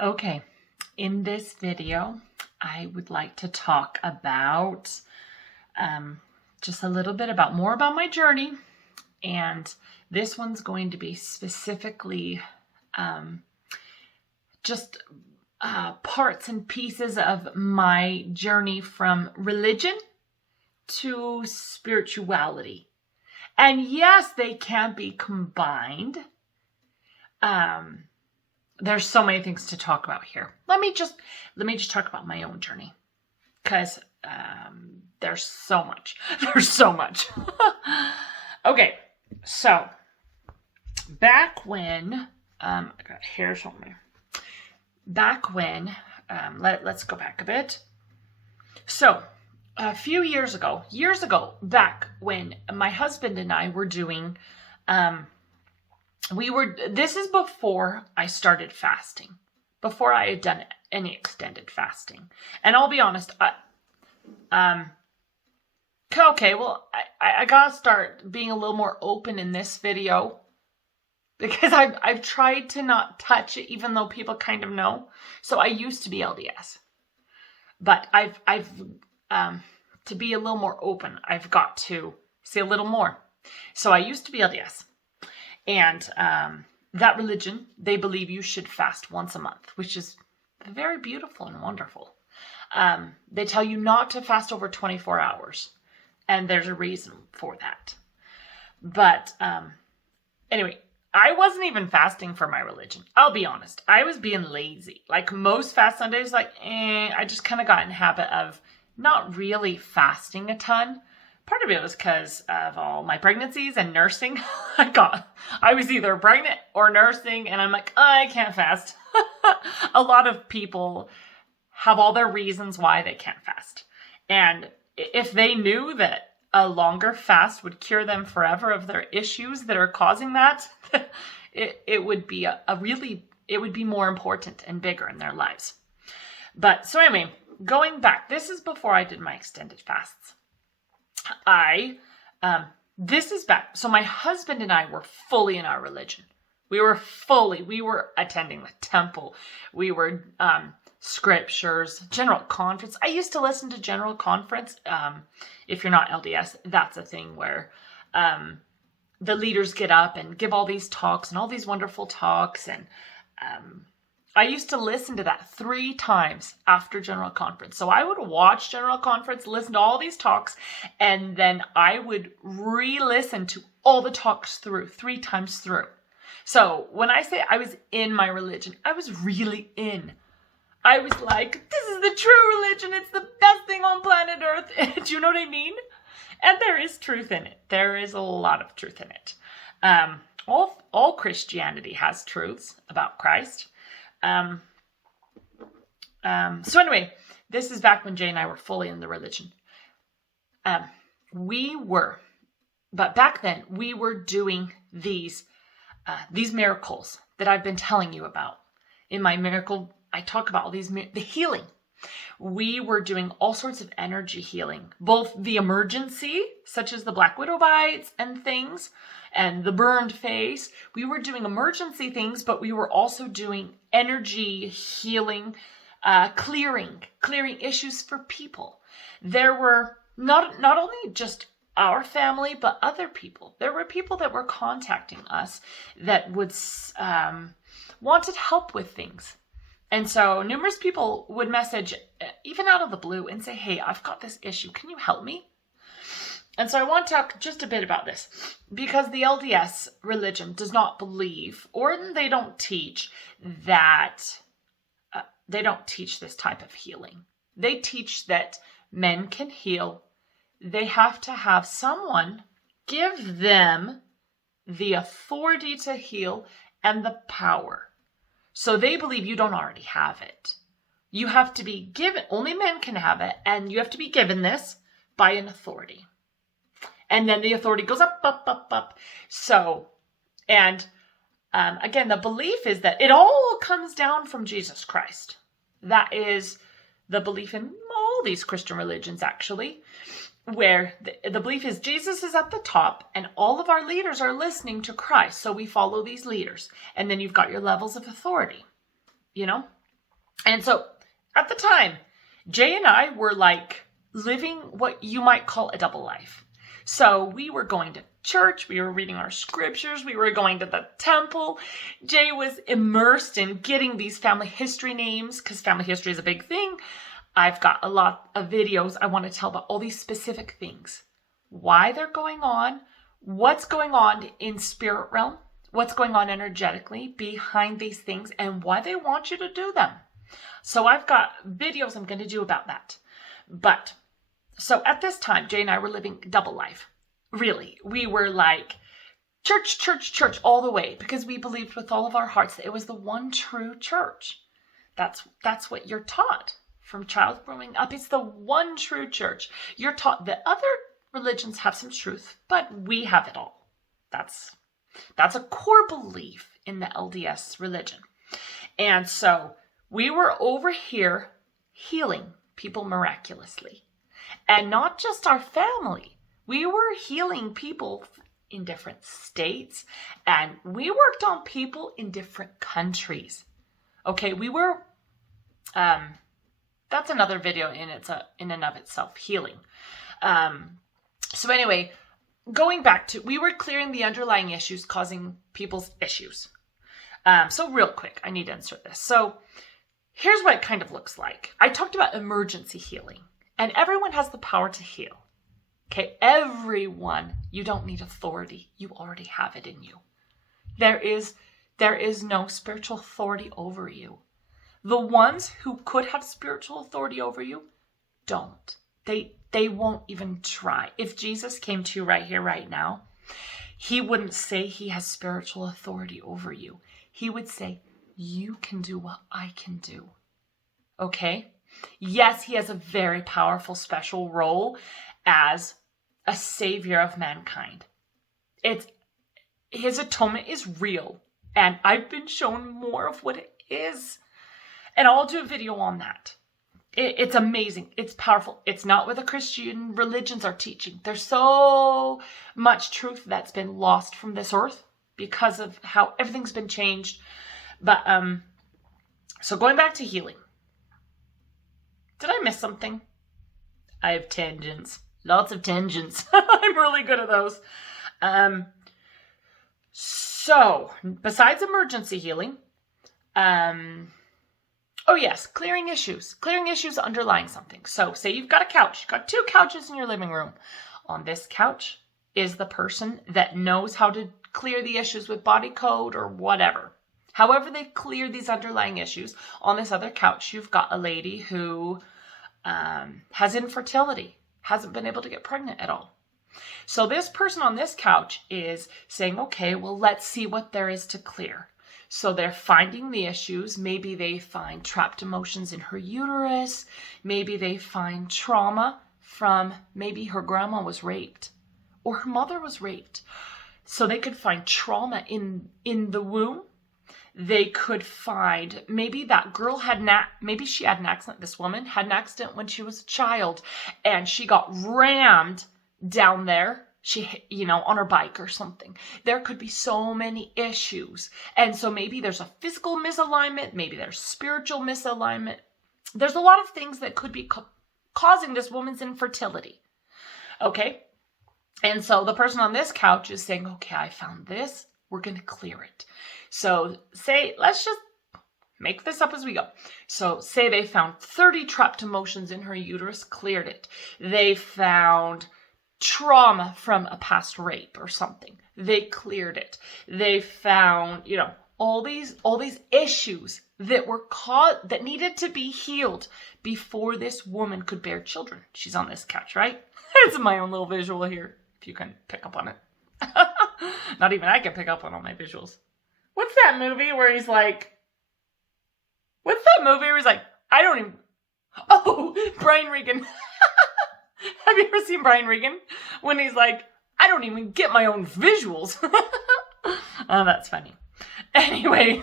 Okay, in this video, I would like to talk about just a little bit more about my journey. And this one's going to be specifically just parts and pieces of my journey from religion to spirituality. And yes, they can be combined. There's so many things to talk about here. Let me just talk about my own journey, because there's so much. There's so much. Okay, so back when I got hairs on me. Back when let's go back a bit. So a few years ago, back when my husband and I were doing this is before I started fasting, before I had done any extended fasting. And I'll be honest, I gotta start being a little more open in this video, because I've tried to not touch it, even though people kind of know. So I used to be LDS, but I've to be a little more open, I've got to say a little more. So I used to be LDS. And that religion, they believe you should fast once a month, which is very beautiful and wonderful. They tell you not to fast over 24 hours. And there's a reason for that. But anyway, I wasn't even fasting for my religion. I'll be honest. I was being lazy. Like most fast Sundays, I just kind of got in the habit of not really fasting a ton. Part of it was because of all my pregnancies and nursing. I was either pregnant or nursing, and I'm like, I can't fast. A lot of people have all their reasons why they can't fast. And if they knew that a longer fast would cure them forever of their issues that are causing that, it would be it would be more important and bigger in their lives. But so anyway, going back, this is before I did my extended fasts. This is back. So my husband and I were fully in our religion. We were attending the temple. We were, scriptures, general conference. I used to listen to general conference. If you're not LDS, that's a thing where, the leaders get up and give all these talks and all these wonderful talks. And, I used to listen to that 3 times after general conference. So I would watch general conference, listen to all these talks, and then I would re-listen to all the talks 3 times through. So when I say I was in my religion, I was really in. I was like, this is the true religion. It's the best thing on planet Earth. Do you know what I mean? And there is truth in it. There is a lot of truth in it. All Christianity has truths about Christ. So anyway, this is back when Jay and I were fully in the religion. But back then we were doing these miracles that I've been telling you about. In my miracle, I talk about all the healing. We were doing all sorts of energy healing, both the emergency, such as the Black Widow bites and things, and the burned face. We were doing emergency things, but we were also doing energy healing, clearing issues for people. There were not only just our family, but other people. There were people that were contacting us that would wanted help with things. And so numerous people would message, even out of the blue, and say, hey, I've got this issue. Can you help me? And so I want to talk just a bit about this, because the LDS religion does not believe, or they don't teach that, they don't teach this type of healing. They teach that men can heal. They have to have someone give them the authority to heal and the power. So they believe you don't already have it. You have to be given, only men can have it, and you have to be given this by an authority. And then the authority goes up, up, up, up. So, and again, the belief is that it all comes down from Jesus Christ. That is the belief in all these Christian religions, actually. where the belief is Jesus is at the top and all of our leaders are listening to Christ. So we follow these leaders. And then you've got your levels of authority, you know? And so at the time, Jay and I were like living what you might call a double life. So we were going to church, we were reading our scriptures, we were going to the temple. Jay was immersed in getting these family history names because family history is a big thing. I've got a lot of videos I want to tell about all these specific things. Why they're going on, what's going on in spirit realm, what's going on energetically behind these things, and why they want you to do them. So I've got videos I'm going to do about that. But, so at this time, Jay and I were living double life. Really, we were like church, church, church all the way because we believed with all of our hearts that it was the one true church. That's what you're taught. From child growing up, it's the one true church. You're taught that other religions have some truth, but we have it all. That's a core belief in the LDS religion. And so we were over here healing people miraculously. And not just our family. We were healing people in different states. And we worked on people in different countries. Okay, we were... that's another video in and of itself, healing. So anyway, going back to, we were clearing the underlying issues causing people's issues. So real quick, I need to insert this. So here's what it kind of looks like. I talked about emergency healing, and everyone has the power to heal. Okay, everyone. You don't need authority. You already have it in you. There is no spiritual authority over you. The ones who could have spiritual authority over you don't. They won't even try. If Jesus came to you right here, right now, he wouldn't say he has spiritual authority over you. He would say, you can do what I can do. Okay? Yes, he has a very powerful special role as a savior of mankind. His atonement is real. And I've been shown more of what it is. And I'll do a video on that. It's amazing. It's powerful. It's not what the Christian religions are teaching. There's so much truth that's been lost from this earth because of how everything's been changed. But, so going back to healing. Did I miss something? I have tangents. Lots of tangents. I'm really good at those. So, besides emergency healing, oh yes, clearing issues. Clearing issues underlying something. So say you've got a couch. You've got 2 couches in your living room. On this couch is the person that knows how to clear the issues with body code or whatever. However they clear these underlying issues. On this other couch, you've got a lady who has infertility. Hasn't been able to get pregnant at all. So this person on this couch is saying, okay, well, let's see what there is to clear. So they're finding the issues. Maybe they find trapped emotions in her uterus. Maybe they find trauma from maybe her grandma was raped or her mother was raped. So they could find trauma in the womb. They could find maybe that girl maybe she had an accident. This woman had an accident when she was a child and she got rammed down there. She, on her bike or something. There could be so many issues. And so maybe there's a physical misalignment. Maybe there's spiritual misalignment. There's a lot of things that could be causing this woman's infertility. Okay? And so the person on this couch is saying, okay, I found this. We're going to clear it. So let's just make this up as we go. So say they found 30 trapped emotions in her uterus, cleared it. They found trauma from a past rape or something. They cleared it. They found, all these issues that were that needed to be healed before this woman could bear children. She's on this couch, right? It's my own little visual here, if you can pick up on it. Not even I can pick up on all my visuals. What's that movie where he's like, I don't even, Brian Regan. Have you ever seen Brian Regan? When he's like, I don't even get my own visuals. Oh, that's funny. Anyway,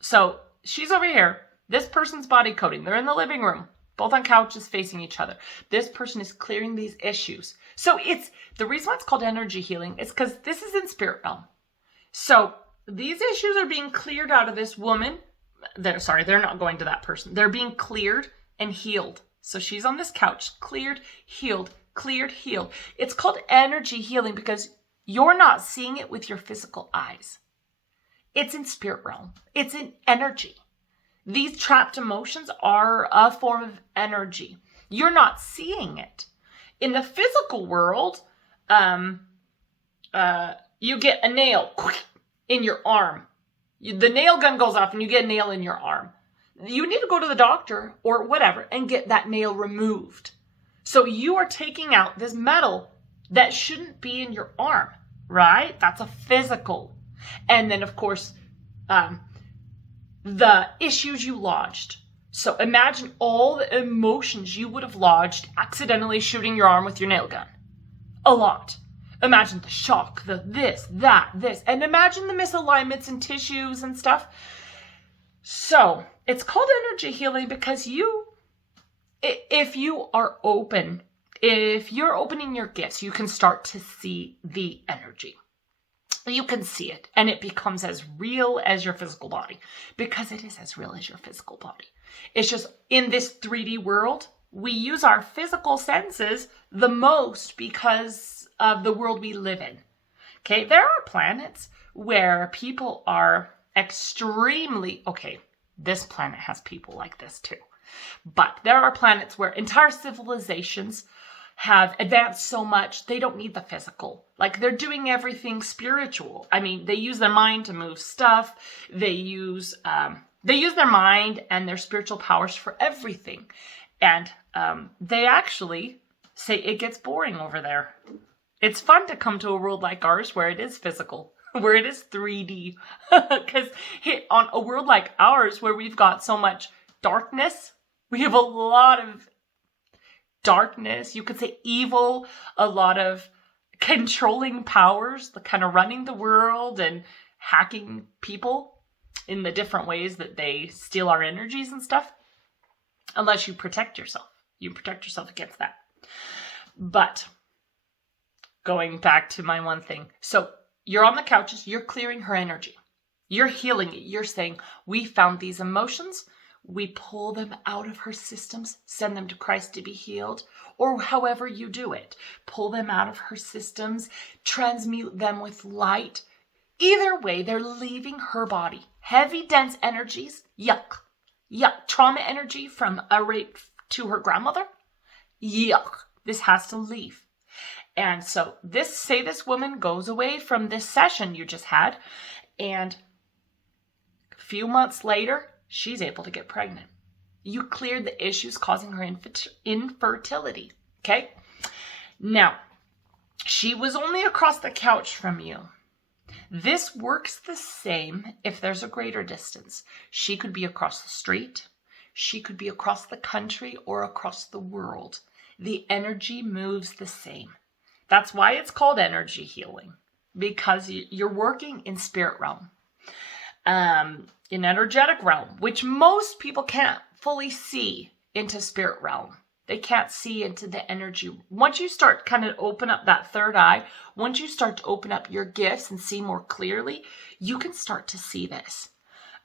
so she's over here. This person's body coding. They're in the living room. both on couches facing each other. This person is clearing these issues. So it's the reason why it's called energy healing is because this is in spirit realm. So these issues are being cleared out of this woman. They're not going to that person. They're being cleared and healed. So she's on this couch, cleared, healed, cleared, healed. It's called energy healing because you're not seeing it with your physical eyes. It's in spirit realm. It's in energy. These trapped emotions are a form of energy. You're not seeing it. In the physical world, you get a nail in your arm. The nail gun goes off and you get a nail in your arm. You need to go to the doctor or whatever and get that nail removed. So you are taking out this metal that shouldn't be in your arm, right? That's a physical. And then, of course, the issues you lodged. So imagine all the emotions you would have lodged accidentally shooting your arm with your nail gun. A lot. Imagine the shock, the this, that, this. And imagine the misalignments in tissues and stuff. So it's called energy healing because if you are open, if you're opening your gifts, you can start to see the energy. You can see it and it becomes as real as your physical body because it is as real as your physical body. It's just in this 3D world, we use our physical senses the most because of the world we live in. Okay, there are planets where people are extremely, okay, this planet has people like this too. But there are planets where entire civilizations have advanced so much, they don't need the physical. Like they're doing everything spiritual. I mean, they use their mind to move stuff. They use their mind and their spiritual powers for everything. And they actually say it gets boring over there. It's fun to come to a world like ours where it is physical, where it is 3D. Because on a world like ours where we've got so much darkness, we have a lot of darkness, you could say evil, a lot of controlling powers, the kind of running the world and hacking people in the different ways that they steal our energies and stuff. Unless you protect yourself. You protect yourself against that. But going back to my one thing. So you're on the couches, you're clearing her energy. You're healing it. You're saying, we found these emotions. We pull them out of her systems, send them to Christ to be healed, or however you do it. Pull them out of her systems, transmute them with light. Either way, they're leaving her body. Heavy, dense energies, yuck. Yuck. Trauma energy from a rape to her grandmother, yuck. This has to leave. And so say this woman goes away from this session you just had, and a few months later, she's able to get pregnant. You cleared the issues causing her infertility. Okay? Now, she was only across the couch from you. This works the same if there's a greater distance. She could be across the street. She could be across the country or across the world. The energy moves the same. That's why it's called energy healing, because you're working in spirit realm. In energetic realm, which most people can't fully see into spirit realm. They can't see into the energy. Once you start kind of open up that third eye, once you start to open up your gifts and see more clearly, you can start to see this.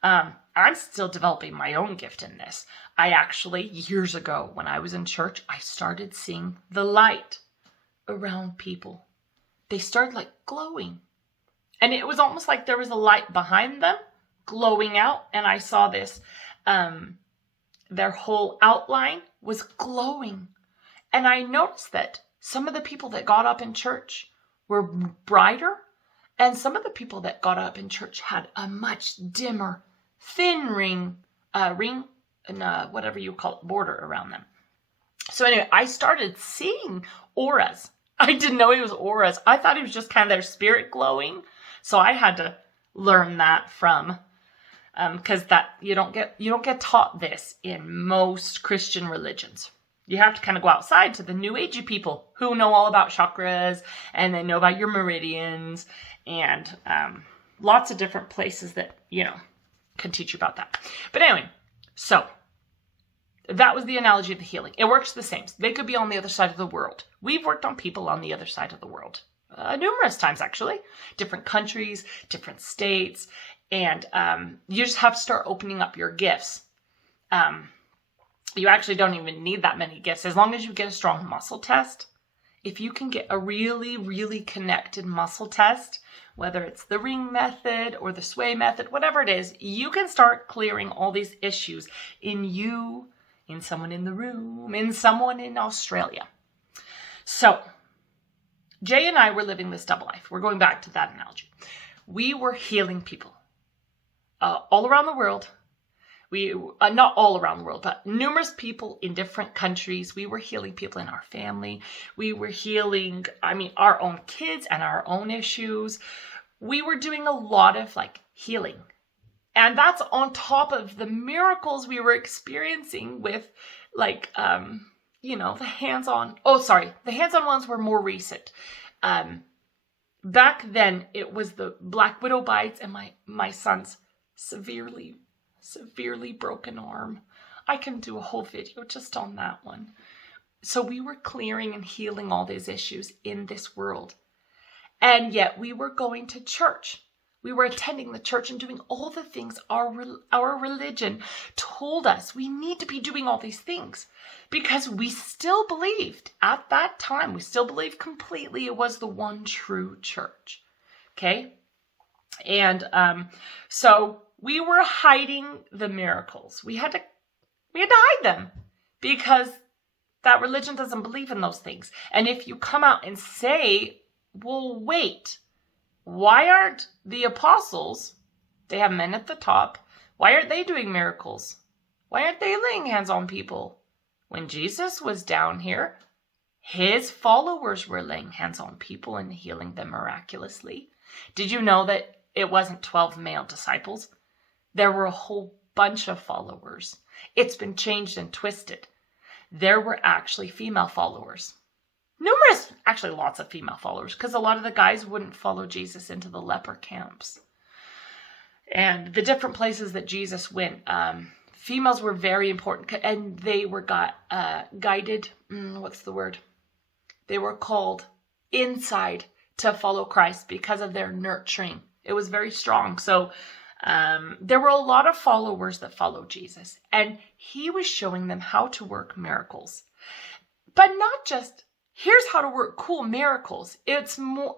I'm still developing my own gift in this. I actually, years ago, when I was in church, I started seeing the light around people. They started like glowing. And it was almost like there was a light behind them glowing out, and I saw this, their whole outline was glowing. And I noticed that some of the people that got up in church were brighter, and some of the people that got up in church had a much dimmer, thin ring, and whatever you call it, border around them. So anyway, I started seeing auras. I didn't know it was auras. I thought it was just kind of their spirit glowing. So I had to learn that from, because that you don't get taught this in most Christian religions. You have to kind of go outside to the New Agey people who know all about chakras, and they know about your meridians, and lots of different places that can teach you about that. But anyway, so That was the analogy of the healing. It works the same. They could be on the other side of the world. We've worked on people on the other side of the world. Numerous times, actually. Different countries, different states. And you just have to start opening up your gifts. You actually don't even need that many gifts. As long as you get a strong muscle test. If you can get a really, really connected muscle test, whether it's the ring method or the sway method, whatever it is, you can start clearing all these issues in you, in someone in the room, in someone in Australia. So, Jay and I were living this double life. We're going back to that analogy. We were healing people all around the world. We not all around the world, but numerous people in different countries. We were healing people in our family. We were healing, our own kids and our own issues. We were doing a lot of healing. And that's on top of the miracles we were experiencing with the hands-on. The hands-on ones were more recent. Back then it was the black widow bites and my son's severely broken arm. I can do a whole video just on that one. So we were clearing and healing all these issues in this world. And yet we were going to church. We were attending the church and doing all the things our religion told us we need to be doing all these things. Because we still believed at that time, we still believed completely it was the one true church. Okay? And so we were hiding the miracles. We had to hide them because that religion doesn't believe in those things. And if you come out and say, well, wait, why aren't the apostles, they have men at the top, why aren't they doing miracles? Why aren't they laying hands on people? When Jesus was down here, his followers were laying hands on people and healing them miraculously. Did you know that it wasn't 12 male disciples? There were a whole bunch of followers. It's been changed and twisted. There were actually female followers. Lots of female followers, because a lot of the guys wouldn't follow Jesus into the leper camps. And the different places that Jesus went, females were very important, and they were guided, They were called inside to follow Christ because of their nurturing. It was very strong. So there were a lot of followers that followed Jesus, and he was showing them how to work miracles. But not just, here's how to work cool miracles. It's more,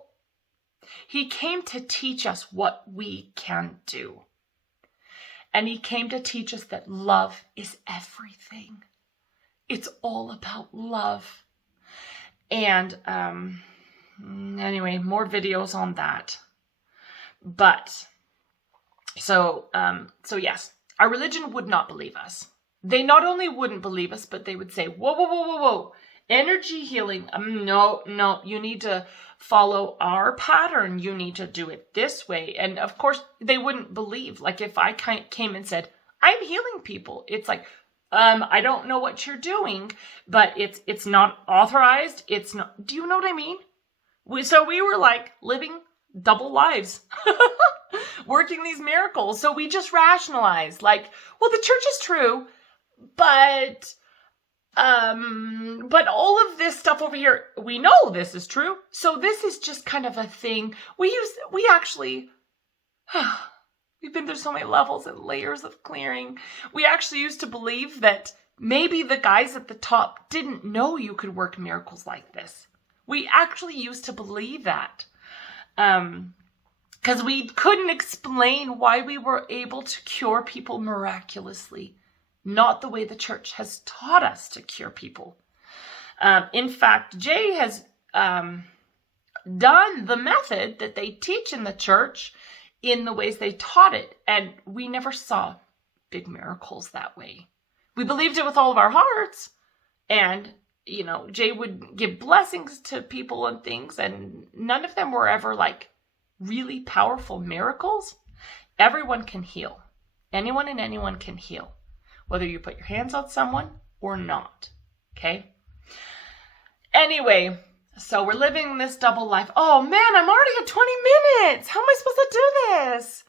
he came to teach us what we can do. And he came to teach us that love is everything. It's all about love. And anyway, more videos on that. But So yes, our religion would not believe us. They not only wouldn't believe us, but they would say, whoa. Energy healing, no, you need to follow our pattern. You need to do it this way. And of course, they wouldn't believe. Like if I came and said, I'm healing people, it's like, I don't know what you're doing, but it's not authorized. It's not, do you know what I mean? So we were like living double lives, working these miracles. So we just rationalized like, well, the church is true, but all of this stuff over here, we know this is true. So this is just kind of a thing we've been through so many levels and layers of clearing. We actually used to believe that maybe the guys at the top didn't know you could work miracles like this. We actually used to believe that. Because we couldn't explain why we were able to cure people miraculously. Not the way the church has taught us to cure people. In fact, Jay has done the method that they teach in the church in the ways they taught it. And we never saw big miracles that way. We believed it with all of our hearts. And, you know, Jay would give blessings to people and things. And none of them were ever like really powerful miracles. Everyone can heal. Anyone and anyone can heal. Whether you put your hands on someone or not. Okay? Anyway, so we're living this double life. Oh man, I'm already at 20 minutes. How am I supposed to do this?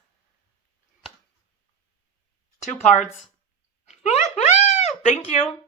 2 parts. Thank you.